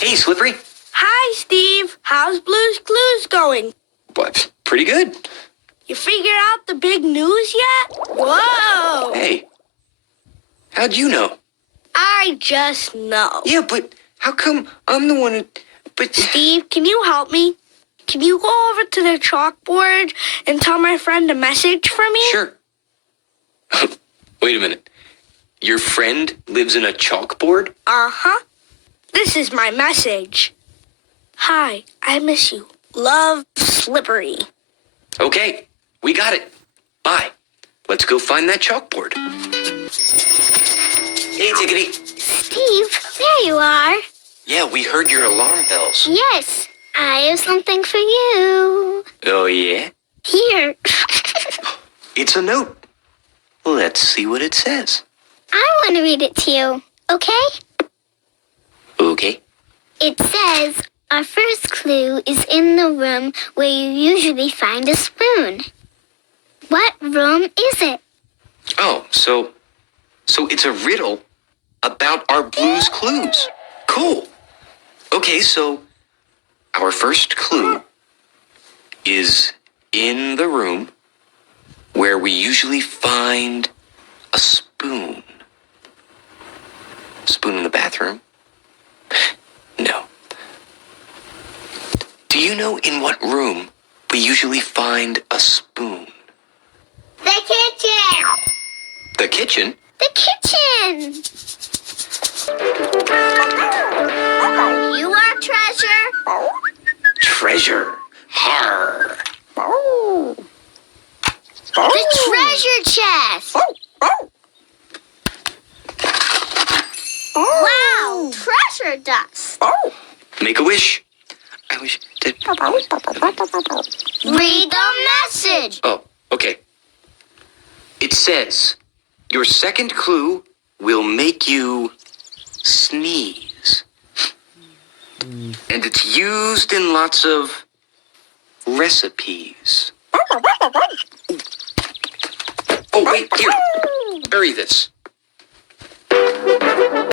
Hey, Slippery. Hi, Steve. How's Blue's Clues going? What? Pretty good. You figured out the big news yet? Whoa! Hey, how'd you know? I just know. Yeah, but how come I'm the one who... But... Steve, can you help me? Can you go over to the chalkboard and tell my friend a message for me? Sure. Wait a minute. Your friend lives in a chalkboard? Uh-huh. This is my message. Hi, I miss you. Love, Slippery. Okay, we got it. Bye. Let's go find that chalkboard. Hey, Tickety. Steve, there you are. Yeah, we heard your alarm bells. Yes, I have something for you. Oh, yeah? Here. It's a note. Let's see what it says. I want to read it to you, okay? Okay. It says, our first clue is in the room where you usually find a spoon. What room is it? Oh, so it's a riddle about our Blue's Clues. Cool. Okay, so our first clue is in the room where we usually find a spoon. Spoon in the bathroom? No. Do you know in what room we usually find a spoon? The kitchen! The kitchen? The kitchen! You are treasure. Treasure. Har. The treasure chest. Wow, treasure dust. Make a wish. I wish to... Read the message. Oh, okay. It says, your second clue will make you sneeze. And it's used in lots of recipes. Oh, wait, here. Bury this.